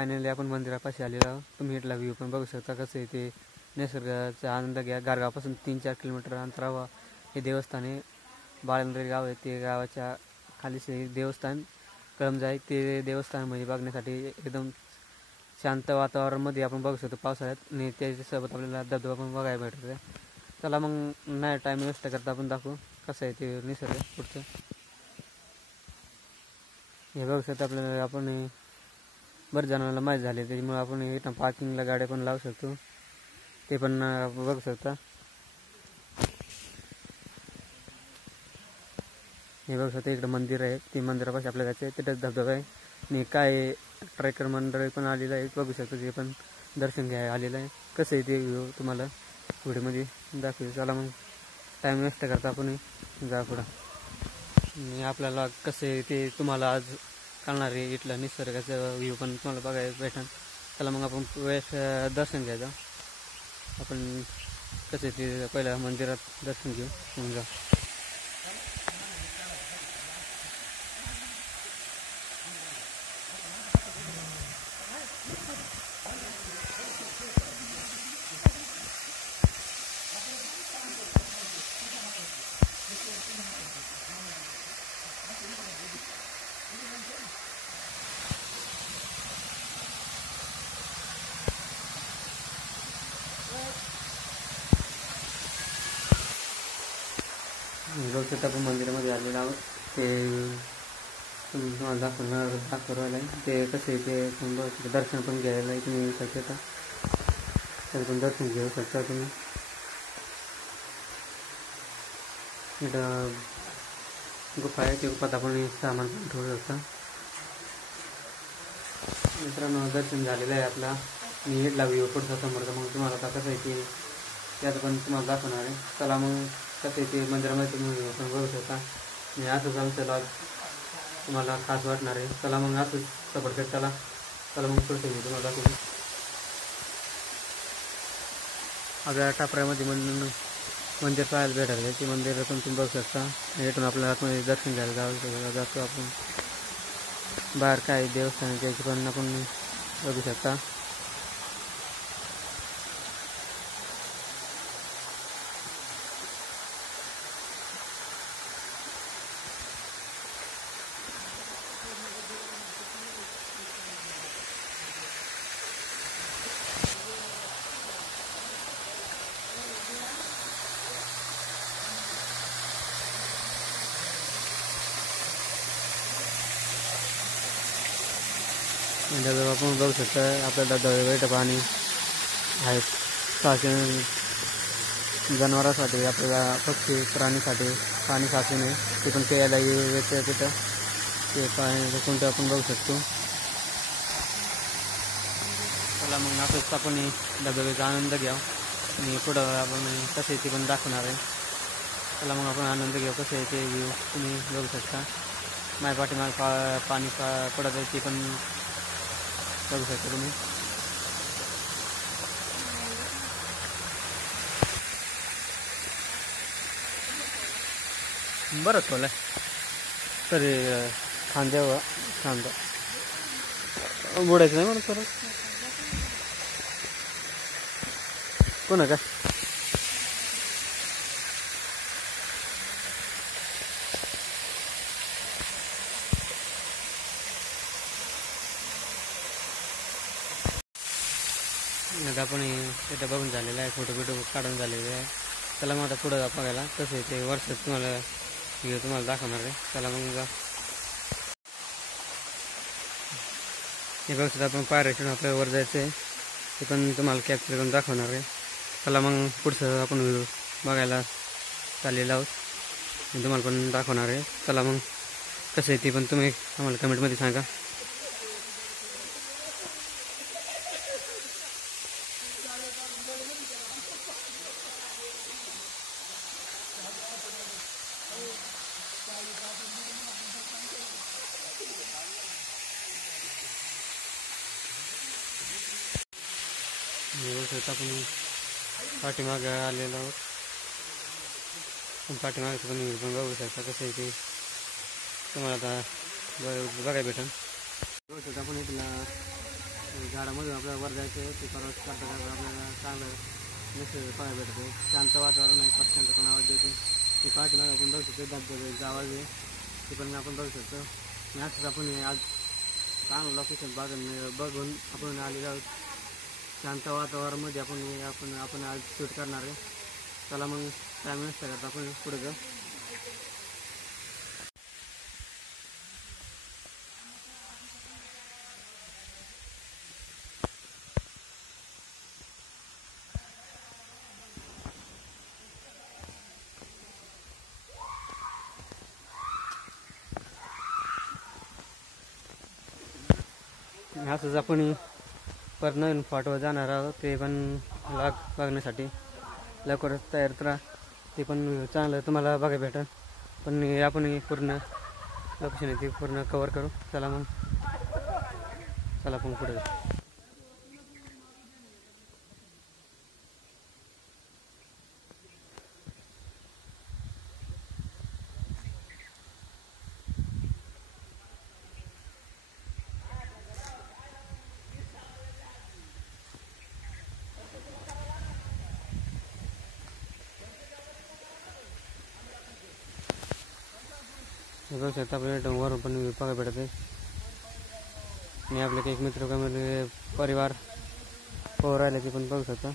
Finally आपण मंदिरापाशी आलेलो आहोत। तुम्ही इथला व्ह्यू पण बघू शकता कसं आहे ते निसर्गाचा आनंद घ्या। गारगावपासून 3-4 किलोमीटर अंतरावर हे देवस्थान आहे। बाळंदरी गाव आहे, ते गावाच्या खालीच हे देवस्थान कळमजाई। ते देवस्थान म्हणजे बघण्यासाठी एकदम शांत वातावरणामध्ये आपण बघू शकतो पावसाळ्यात, आणि त्याच्यासोबत आपल्याला धबधबा पण बघायला भेटतो। चला मग नाही टाईम वेस्ट करता आपण दाखवू कसं आहे ते निसर्ग पुढचं। हे बघू शकता आपल्याला, आपण बरेच जणांना माहीत झाले त्याच्यामुळे आपण इथं पार्किंगला गाड्या पण लावू शकतो, ते पण बघू शकता। हे बघू शकता इकडं मंदिर आहे, ते मंदिरापाशी आपल्या जायचं आहे, तिथंच धबधबा आहे आणि काय ट्रेकर मंडळी पण आलेलं आहे बघू शकतो, ते पण दर्शन घ्यायला आलेलं आहे। कसं आहे ते व्ह्यू तुम्हाला व्हिडिओमध्ये दाखवू। चला मग टाईम वेस्ट करता आपण जा पुढं, आणि आपल्याला कसं आहे ते तुम्हाला आज कळणार आहे। इथला निसर्गाचं व्ह्यू पण तुम्हाला बघायला भेटेल। चला मग आपण वेळेस दर्शन घ्यायचं, आपण कसं आहे ते पहिलं मंदिरात दर्शन घेऊ मग जा। बघू शकता आपण मंदिरामध्ये आलेलो आहोत, ते तुम्हाला दाखवलं आहे ते कसं आहे ते तुम्ही दर्शन पण घ्यायला तुम्ही येऊ शकता, तर पण दर्शन घेऊ शकता तुम्ही। इथं गुफा आहे, त्या गुफात आपण सामान पण ठेवू शकता। मित्रांनो दर्शन झालेलं आहे आपला, मी इथला व्ह्यू पुढचा समोरचा मग तुम्हाला आता कसं आहे ते त्यात पण तुम्हाला दाखवणार आहे। चला मग कसं आहे ते मंदिरामध्ये तुम्ही पण बघू शकता, आणि असंच आमचं लॉग तुम्हाला खास वाटणार आहे। चला मग असंच सपोर्ट करत चला मग पुढचं मी तुम्हाला दाखवतो। आपल्या टापऱ्यामध्ये मंदिर पाहायला भेटायला, ते मंदिर पण तुम्ही बघू शकता। इथून आपल्याला आतमध्ये दर्शन घ्यायला जातो आपण, बाहेर काय देवस्थान त्याची पण आपण बघू शकता। धबधबा आपण बघू शकता, आपल्याला धबधब्याचं पाणी आहे साचून, जनावरांसाठी आपल्याला पक्षी प्राणीसाठी पाणी साचून आहे, ते पण प्यायला येतं तिथं, ते पाणी कोणतं आपण बघू शकतो। चला मग असंच आपण धबधब्याचा आनंद घ्या, आणि पुढं आपण कसं आहे ते पण दाखवणार आहे। चला मग आपण आनंद घेऊ, कसं आहे ते व्ह्यू तुम्ही बघू शकता। माझ्या पाठीमागे पाणी पडत आहे, ते पण बघू शकता तुम्ही। बरं खोल आहे तरी खांद्यावर बुडायचं नाही म्हणून परत कोणा का आता आपण इथं बघून झालेलं आहे, फोटो काढून झालेले आहे। चला मग आता पुढं बघायला कसं आहे ते वर्षात तुम्हाला दाखवणार आहे। चला मग हे बघू शकता आपण पायऱ्यातून आपल्याला वर जायचं आहे, ते पण तुम्हाला कॅप्चर करून दाखवणार आहे। चला मग पुढचं आपण व्ह्यू बघायला चाललेलो आहोत, आणि तुम्हाला पण दाखवणार आहे। चला मग कसं आहे ते पण तुम्ही आम्हाला कमेंटमध्ये सांगा। आपण पाठीमागे आलेलो आहोत, पाठीमागे पण बघू शकता कसं आहे ते तुम्हाला आता बघायला भेटेल। बघू शकता आपण इथला झाडामधून आपल्याला वर जायचं ते प्रवास करता करता आपल्याला चांगलं निसर्ग पाहायला भेटते. शांत वातावरण आहे, पक्ष्यांचा पण आवाज येते. ते पाहतो आपण बघू शकतो, धबधब्याचा आवाज आहे ते पण आपण बघू शकतो. आणि असंच आपण आज चांगलं लोकेशन बघून आपण आलेलो आहोत. शांत वातावरणामध्ये आपण आज शूट करणार आहे. चला मग टाईम नसता करता आपण पुढे जाऊ. असंच आपण परत नवीन स्पॉटवर जाणार आहोत. ते पण व्लॉग बघण्यासाठी लवकरच तयार करा. ते पण चांगलं तुम्हाला बघायला भेटेल. पण आपण पूर्ण लोकेशन ते पूर्ण कवर करू. चला आपण पुढे जाऊ. बघू शकता आपल्याला वरून पण बघायला भेटत आहे. आणि आपले काही मित्र म्हणजे परिवार पोहर राहिले ते पण बघू शकता.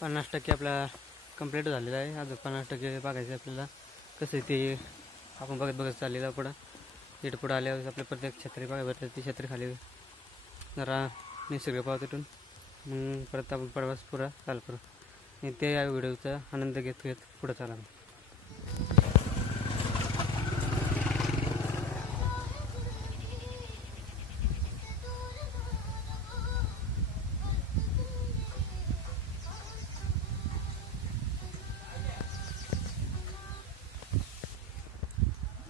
पन्नास टक्के आपला कंप्लीट झालेला आहे. अजून 50% बघायचं आपल्याला. कसं ते आपण बघत चाललेलं पुढं. इथं पुढं आल्यावर आपल्या प्रत्येक छत्री बघायला भेटतात. ती छत्री खाली जरा निसर्ग पावतून मग परत आपण प्रवास पुरा चालू करू. आणि ते या व्हिडिओचा आनंद घेत पुढं चाला.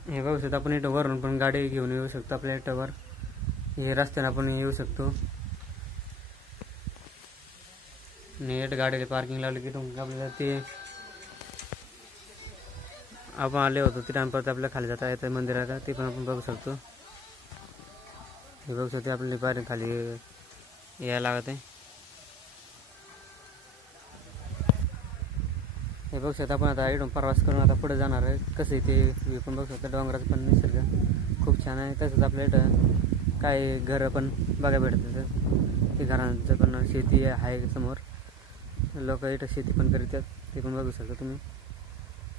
हे बघू शकतो आपण इथं वरून पण गाडी घेऊन येऊ शकतो. आपल्या इथं हे रस्त्याने आपण येऊ शकतो. नेट गाडीला पार्किंग लावली की आपल्याला ते आपण आले होतो तिथे परत आपल्याला खाली जाता येतं मंदिराला. ते पण आपण बघू शकतो. हे बघू शकतो आपल्याला पायरी खाली यायला लागत आहे. हे बघू शकतो आपण आता इथून प्रवास करून आता पुढे जाणार आहे. कसं ते व्ह्यू पण बघू शकतो. डोंगराचं पण निसर्ग खूप छान आहे. तसंच आपल्या इथं काही घरं पण बघायला भेटतात. ते घरांचं पण शेती आहे समोर. लोक इथं शेती पण करतात. ते पण बघू शकता तुम्ही.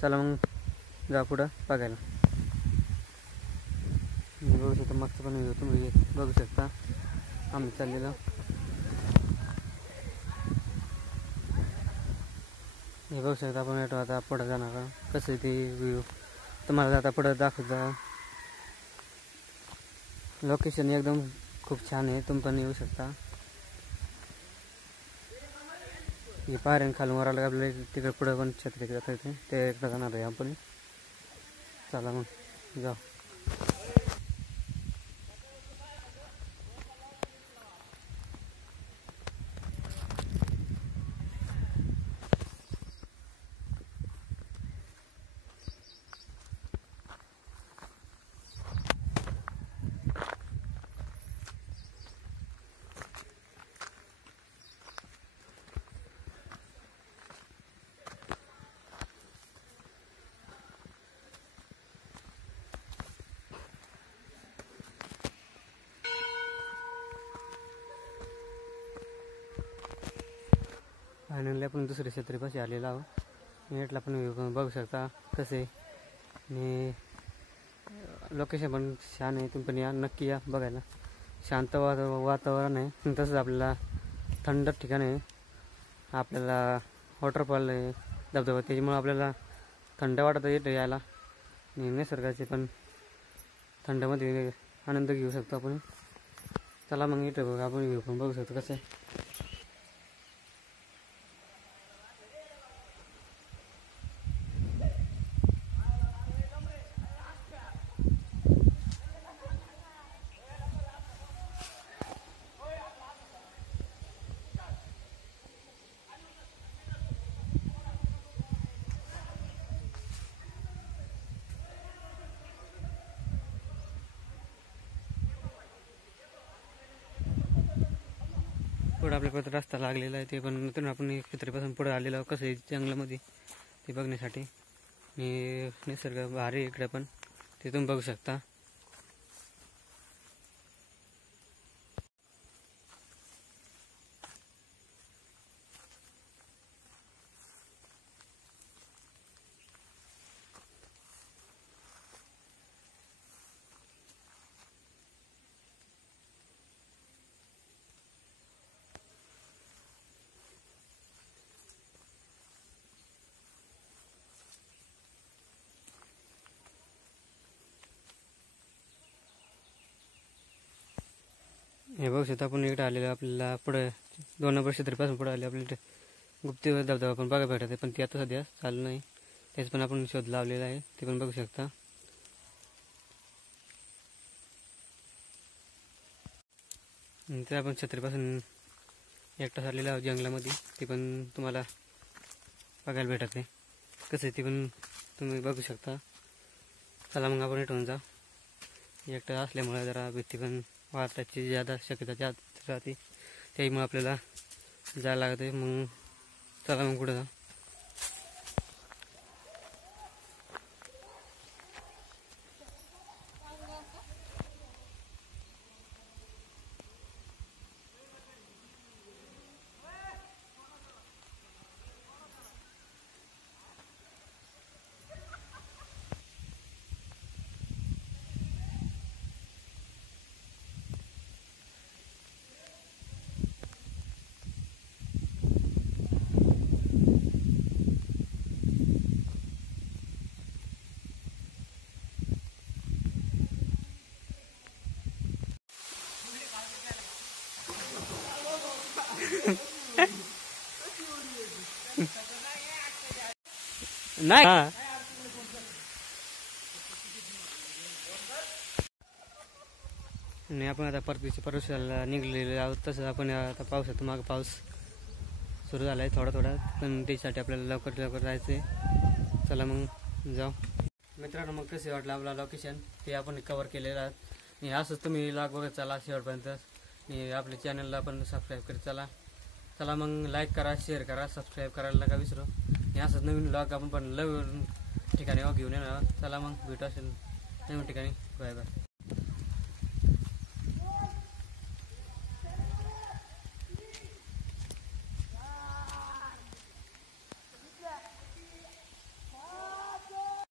चला मग जा पुढं बघायला. बघू शकता मस्त पण व्ह्यू तुम्ही बघू शकता. आम्ही चाललेलो हे बघू शकता आपण आता पुढं जाणार. कसं ते व्ह्यू तुम्हाला आता पुढं दाखवता. लोकेशन एकदम खूप छान आहे. तुम्ही पण येऊ शकता. हे पायऱ्यान खालून वर आलं आपल्याला तिकडे पुढं पण छत्री जाता येते. ते एकदा जाणार आहे आपण. चला मग जाऊ. फायनली आपण दुसऱ्या छत्रीपाशी आलेलो आहोत. नेटला पण बघू शकता कसे. आणि लोकेशन पण छान आहे. तुम्ही पण या नक्की या बघायला. शांत वातावरण आहे. तसंच आपल्याला थंड ठिकाण आहे, आपल्याला वॉटरफॉल आहे, धबधबा, त्याच्यामुळे आपल्याला थंड वाटत येतं यायला आणि निसर्गाचे पण थंडमध्ये आनंद घेऊ शकतो आपण. चला मग इथं बघा, आपण व्ह्यू पण बघू शकतो कसं आहे. पुढं आपल्याकडे रस्ता लागलेला आहे, ते पण नंतर आपण चित्रेपासून पुढे आलेलो आहोत कसं आहे जंगलामध्ये ते बघण्यासाठी. आणि निसर्ग भारी इकडे पण ते तुम्ही बघू शकता. हे बघू शकता आपण इकडे आलेलं, आपल्याला पुढे 2 नंबर क्षेत्रापासून पुढे आले आपल्याला गुप्ती धबधबा पण बघायला भेटत आहे, पण ते आता सध्या चालू नाही. त्याच पण आपण शोध लावलेला आहे, ते पण बघू शकता. नंतर आपण छत्रीपासून एकटा आलेला आहोत जंगलामध्ये, ते पण तुम्हाला बघायला भेटत आहे कसं आहे, ते पण तुम्ही बघू शकता. चला मग आपण इथून जा. एकटा असल्यामुळे जरा भीती पण वाढण्याची ज्यादा शक्यता जास्त राहते, त्यामुळे आपल्याला जायला लागते. मग चला मग पुढे जा. नाही आणि आपण आता परदेशाला निघलेलो आहोत. तसं आपण आता पावसात मागं पाऊस सुरू झाला आहे थोडा थोडा, पण त्यासाठी आपल्याला लवकर लवकर जायचं आहे. चला मग जाऊ. मित्रांनो, मग कसे वाटलं आपलं लोकेशन ते आपण कवर केलेलं आहे. आणि असंच तुम्ही व्लॉग बघत चला शेवटपर्यंत आणि आपल्या चॅनलला पण सबस्क्राईब करत चला. चला मग लाईक करा, शेअर करा, सबस्क्राईब करायला नका विसरू. आणि असंच नवीन व्लॉग आपण पण नवीन ठिकाणी घेऊन येणार. चला मग भेटू असेल नवीन ठिकाणी. Bye bye.